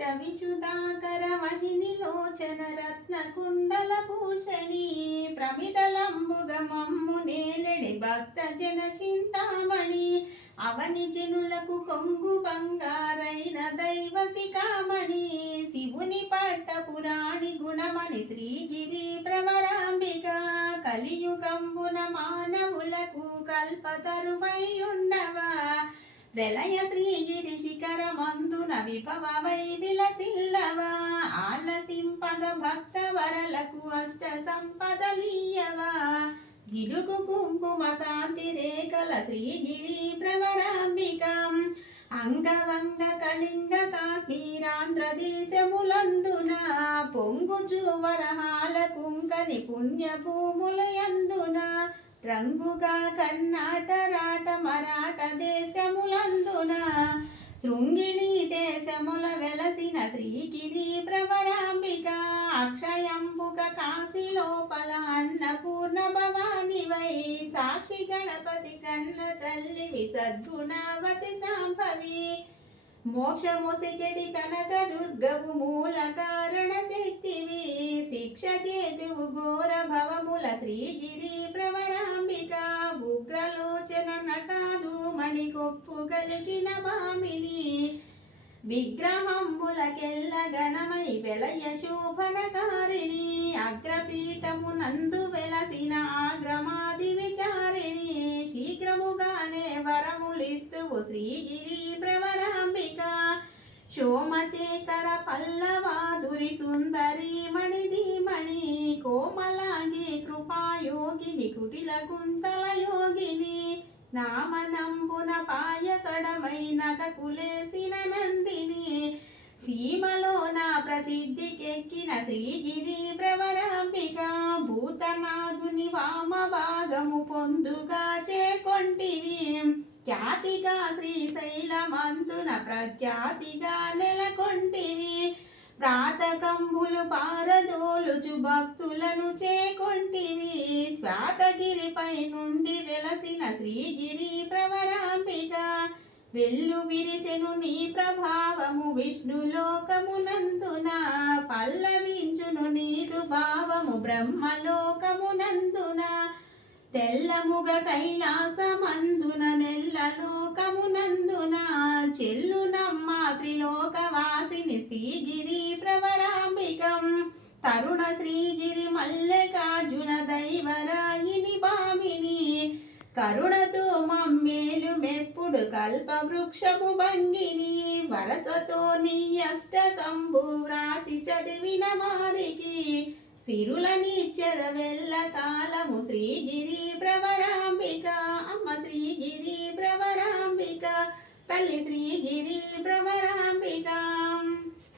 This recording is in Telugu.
రవిచుదాకర వహిని లోచన రత్న కుండల భూషణి ప్రమిదలంబుగ మమ్ము నేలెడి భక్త జన చింతామణి. అవని జనులకు కొంగు బంగారైన దైవ శిఖామణి. శివుని పట్ట పురాణి గుణమణి శ్రీగిరి ప్రవరాంబిక. కలియుగంబున మానవులకు కల్పతరువై ఉండవా? వెలయ శ్రీగిరి శిఖరమందున విభవవై విలసిల్లవా? ఆలసింపగ భక్త వరలకు అష్ట సంపదలీయవా జిలుగు కుంకుమ కాంతి రేఖల శ్రీగిరి ప్రవరాంబికం. అంగవంగ కళింగ కాశ్మీరాంధ్ర దేశములందున పొంగుచు వరహాల కుంకని పుణ్య భూములయందున రంగుగా కర్ణాట మరాఠ దేశములందున శృంగిణి దేశముల వెలసిన శ్రీగిరి ప్రవరాంబిక అక్షయంబుక కాశీ లోపల అన్నపూర్ణ భవానివై సాక్షి గణపతి కన్న తల్లి విసద్గుణవతి సాంభవి. మోక్షము సిగడి కనక దుర్గవు మూల కారణ శక్తివి. శిక్ష చేతువు ఘోర భవముల శ్రీగిరి ప్రవరాంబిక ఉగ్రలోచన నటాదు మణికొప్పు కలిగిన భామిని విగ్రహంబులకెల్ల గణమై వెలయ శోభనకారిణి. అగ్రపీఠము నందు వెలసిన ఆగ్రమాది విచారిణి. శీఘ్రముగానే వరములిస్తూ శ్రీగిరి ప్రవరాంబిక. సోమశేఖర పల్లవాదురి సుందరి మణిధీమణి కోమల యోగిని కుటిల కుంతల యోగిని నామనంబున పాయకడమైన కులేసిన నందిని. సీమలో నా ప్రసిద్ధికెక్కిన శ్రీగిరి ప్రవరాంబిక. భూతనాథుని వామ భాగము పొందుగా చేకొంటివి. ఖ్యాతిగా శ్రీశైలమందున ప్రఖ్యాతిగా నెలకొంటివి. ప్రాతకంబులు పారదోలుచు భక్తులను చేకొంటివి. స్వాతగిరిపై నుండి వెలసిన శ్రీగిరి ప్రవరాంబిక. వెల్లు విరిసెను నీ ప్రభావము విష్ణులోకమునందున పల్లవించును నీదు భావము బ్రహ్మలోకమునందున తెల్లముగ కైలాసమందున నెల్లలోకమునందున చెల్లునమ్మ త్రిలోకవాసిని శ్రీగిరి ప్రవరాంబికం. తరుణ శ్రీగిరి మల్లెకార్జున దైవ కరుణతో మమ్మేలు మెప్పుడు కల్ప వృక్షము భంగిని వరసతో నీ అష్టకంబు వ్రాసి చదివిన వారికి సిరులని వెళ్ళ కాలము శ్రీగిరి ప్రవరాంబిక. అమ్మ శ్రీగిరి ప్రవరాంబిక. తల్లి శ్రీగిరి ప్రవరా